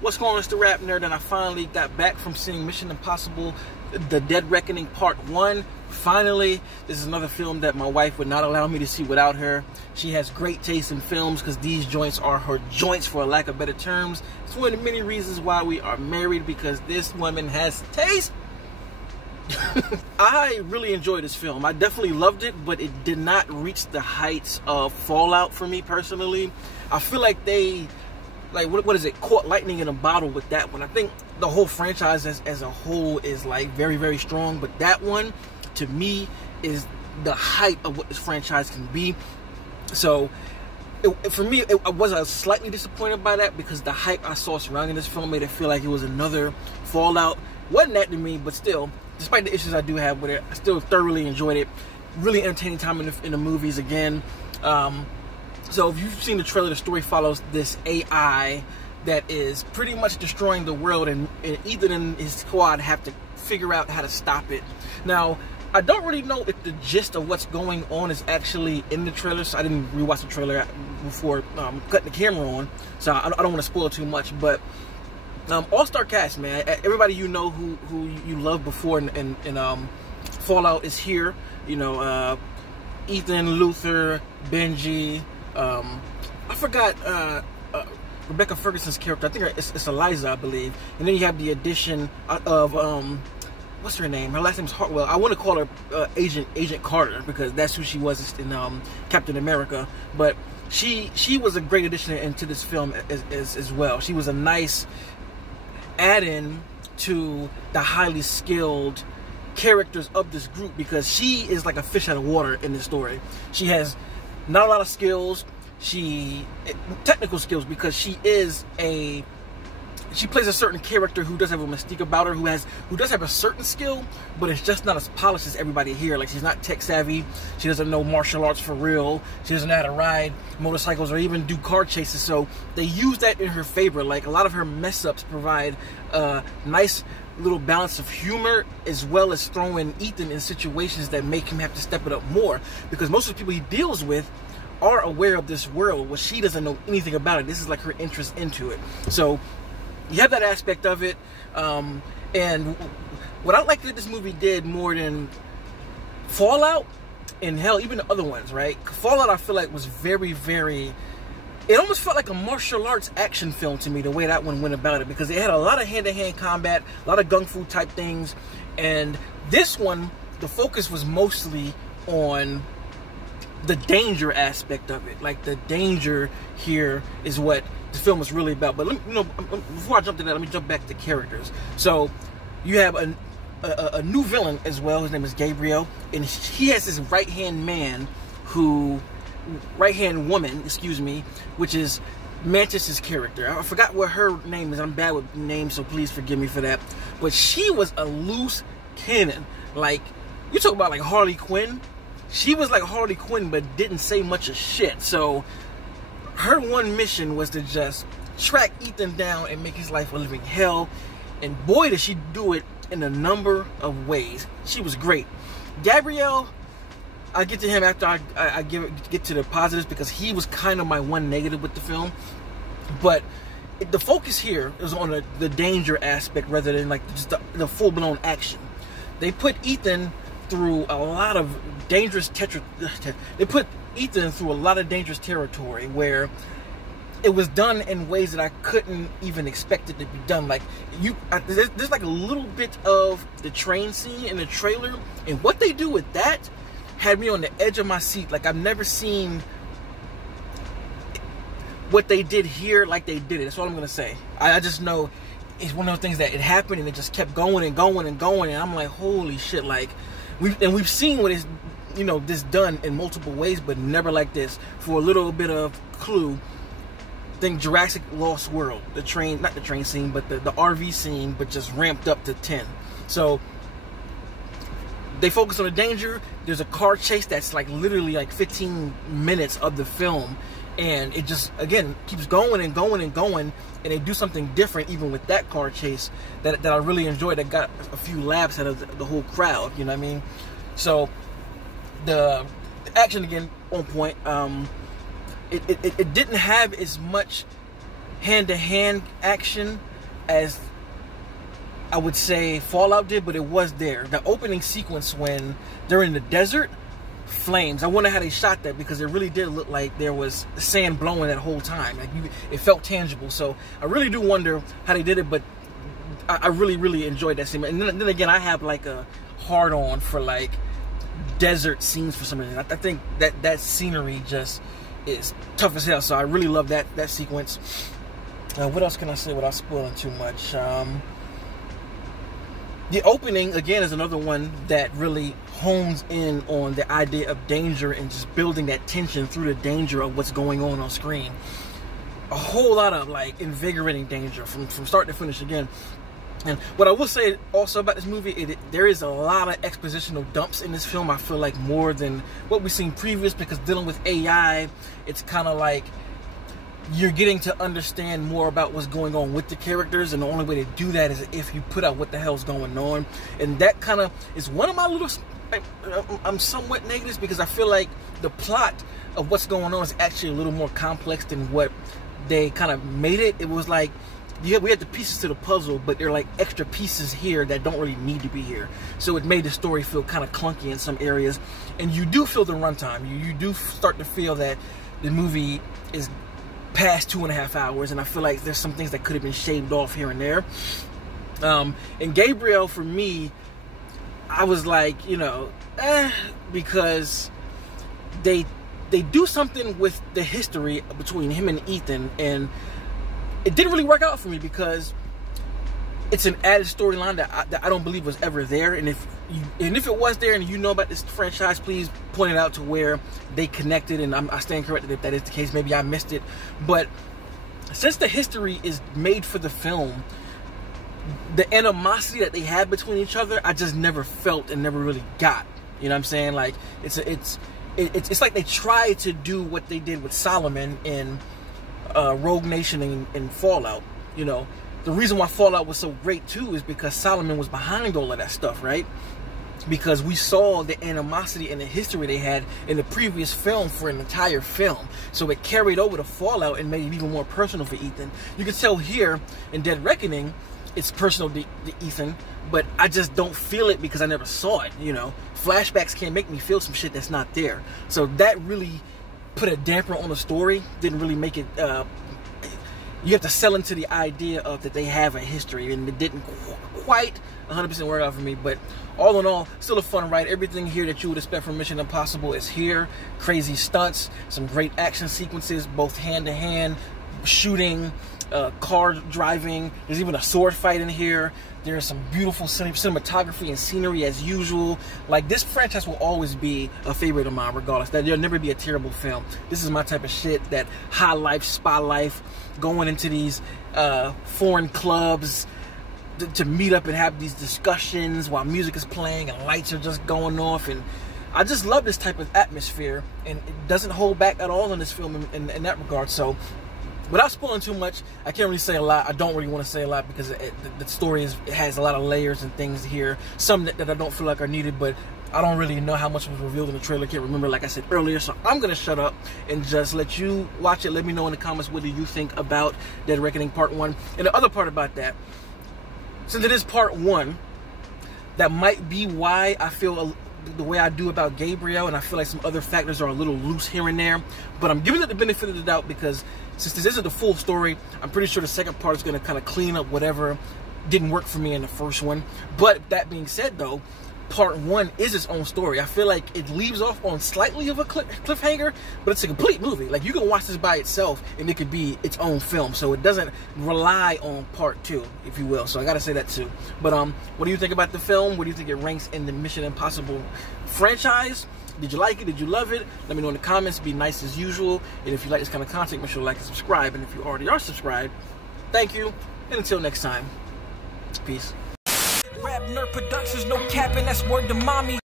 What's going on? It's the RapNerd, and I finally got back from seeing Mission Impossible, The Dead Reckoning Part 1. Finally, this is another film that my wife would not allow me to see without her. She has great taste in films because these joints are her joints, for a lack of better terms. It's one of the many reasons why we are married, because this woman has taste. I really enjoyed this film. I definitely loved it, but it did not reach the heights of Fallout for me personally. I feel like they, what is it, caught lightning in a bottle with that one. I think the whole franchise as a whole is like very, very strong, but that one to me is the height of what this franchise can be. So for me, I was slightly disappointed by that, because the hype I saw surrounding this film made it feel like it was another Fallout. Wasn't that to me, but still, despite the issues I do have with it, I still thoroughly enjoyed it. Really entertaining time in the movies again. So if you've seen the trailer, the story follows this AI that is pretty much destroying the world, and Ethan and his squad have to figure out how to stop it. Now, I don't really know if the gist of what's going on is actually in the trailer, so I didn't rewatch the trailer before cutting the camera on, so I don't want to spoil too much. But all-star cast, man. Everybody you know who you loved before in Fallout is here. You know, Ethan, Luther, Benji. I forgot Rebecca Ferguson's character. I think it's Eliza, I believe. And then you have the addition of what's her name? Her last name's Hartwell. I want to call her Agent Carter, because that's who she was in Captain America. But she was a great addition into this film as well. She was a nice add-in to the highly skilled characters of this group, because she is like a fish out of water in this story. She has not a lot of skills, technical skills, because she plays a certain character who does have a mystique about her, who does have a certain skill, but it's just not as polished as everybody here. Like, she's not tech savvy, she doesn't know martial arts for real, she doesn't know how to ride motorcycles or even do car chases, so they use that in her favor. Like, a lot of her mess-ups provide a nice little balance of humor, as well as throwing Ethan in situations that make him have to step it up more, because most of the people he deals with are aware of this world, but she doesn't know anything about it. This is like her interest into it. So you have that aspect of it. And what I like that this movie did more than Fallout, and hell, even the other ones, right? Fallout, I feel like, was very, very... It almost felt like a martial arts action film to me, the way that one went about it, because it had a lot of hand-to-hand combat, a lot of gung fu type things. And this one, the focus was mostly on the danger aspect of it. Like, the danger here is what the film is really about. But before I jump to that, let me jump back to characters. So you have a new villain as well. His name is Gabriel, and he has this right-hand woman, excuse me, which is Mantis's character. I forgot what her name is. I'm bad with names, so please forgive me for that. But she was a loose cannon. Like, you talk about like Harley Quinn. She was like Harley Quinn, but didn't say much of shit. So her one mission was to just track Ethan down and make his life a living hell. And boy, did she do it in a number of ways. She was great. Gabriel, I get to him after I get to the positives, because he was kind of my one negative with the film. But the focus here is on the danger aspect rather than like just the full-blown action. They put Ethan through a lot of dangerous territory where it was done in ways that I couldn't even expect it to be done. Like, there's like a little bit of the train scene in the trailer, and what they do with that had me on the edge of my seat. Like, I've never seen what they did here like they did it. That's all I'm gonna say. I just know it's one of those things that it happened and it just kept going and going and going, and I'm like, holy shit. Like, we've seen what is, you know, this done in multiple ways, but never like this. For a little bit of clue, think Jurassic Lost World, not the train scene, but the RV scene, but just ramped up to 10. So they focus on the danger. There's a car chase that's like literally like 15 minutes of the film, and it just, again, keeps going and going and going, and they do something different even with that car chase that I really enjoyed, that got a few laughs out of the whole crowd, you know what I mean? So the action, again, on point. It didn't have as much hand-to-hand action as I would say Fallout did, but it was there. The opening sequence when they're in the desert, flames. I wonder how they shot that, because it really did look like there was sand blowing that whole time. Like it felt tangible. So I really do wonder how they did it, but I really enjoyed that scene. And then again, I have like a hard-on for like desert scenes for some reason. I think that scenery just is tough as hell. So I really love that sequence. What else can I say without spoiling too much? The opening, again, is another one that really hones in on the idea of danger and just building that tension through the danger of what's going on screen. A whole lot of, like, invigorating danger from start to finish again. And what I will say also about this movie, there is a lot of expositional dumps in this film. I feel like more than what we've seen previous, because dealing with AI, it's kind of like you're getting to understand more about what's going on with the characters, and the only way to do that is if you put out what the hell's going on. And that kind of is one of my little, I'm somewhat negatives, because I feel like the plot of what's going on is actually a little more complex than what they kind of made it. It was like, we had the pieces to the puzzle, but they're like extra pieces here that don't really need to be here. So it made the story feel kind of clunky in some areas. And you do feel the runtime. You do start to feel that the movie is past 2.5 hours, and I feel like there's some things that could have been shaved off here and there. And Gabriel, for me, I was like, because they do something with the history between him and Ethan, and it didn't really work out for me, because it's an added storyline that I don't believe was ever there. And if it was there and you know about this franchise, please point it out to where they connected, and I stand corrected if that is the case. Maybe I missed it. But since the history is made for the film, the animosity that they had between each other, I just never felt and never really got. You know what I'm saying? Like, it's like they tried to do what they did with Solomon in Rogue Nation and Fallout. The reason why Fallout was so great too is because Solomon was behind all of that stuff, right? Because we saw the animosity and the history they had in the previous film for an entire film. So it carried over to Fallout and made it even more personal for Ethan. You can tell here in Dead Reckoning, it's personal to Ethan, but I just don't feel it because I never saw it, Flashbacks can't make me feel some shit that's not there. So that really put a damper on the story, didn't really make it, you have to sell into the idea of that they have a history, and it didn't quite 100% work out for me. But all in all, still a fun ride. Everything here that you would expect from Mission Impossible is here. Crazy stunts, some great action sequences, both hand-to-hand, shooting, car driving. There's even a sword fight in here. There's some beautiful cinematography and scenery as usual. Like, this franchise will always be a favorite of mine, regardless. There'll never be a terrible film. This is my type of shit, that high life, spa life, going into these foreign clubs to meet up and have these discussions while music is playing and lights are just going off. And I just love this type of atmosphere, and it doesn't hold back at all in this film in that regard. So, without spoiling too much, I can't really say a lot. I don't really want to say a lot because the story has a lot of layers and things here. Some that I don't feel like are needed, but I don't really know how much was revealed in the trailer. Can't remember, like I said earlier. So I'm going to shut up and just let you watch it. Let me know in the comments what do you think about Dead Reckoning Part 1. And the other part about that, since it is Part 1, that might be why I feel the way I do about Gabriel, and I feel like some other factors are a little loose here and there. But I'm giving it the benefit of the doubt because since this isn't the full story, I'm pretty sure the second part is going to kind of clean up whatever didn't work for me in the first one. But that being said, though, Part 1 is its own story. I feel like it leaves off on slightly of a cliffhanger, but it's a complete movie. Like, you can watch this by itself and it could be its own film. So it doesn't rely on Part 2, if you will. So I gotta say that too. But what do you think about the film? What do you think it ranks in the Mission Impossible franchise? Did you like it? Did you love it? Let me know in the comments. Be nice as usual. And if you like this kind of content, make sure to like and subscribe. And if you already are subscribed, thank you. And until next time, peace. RapNerd Productions, no capping, that's word to mommy.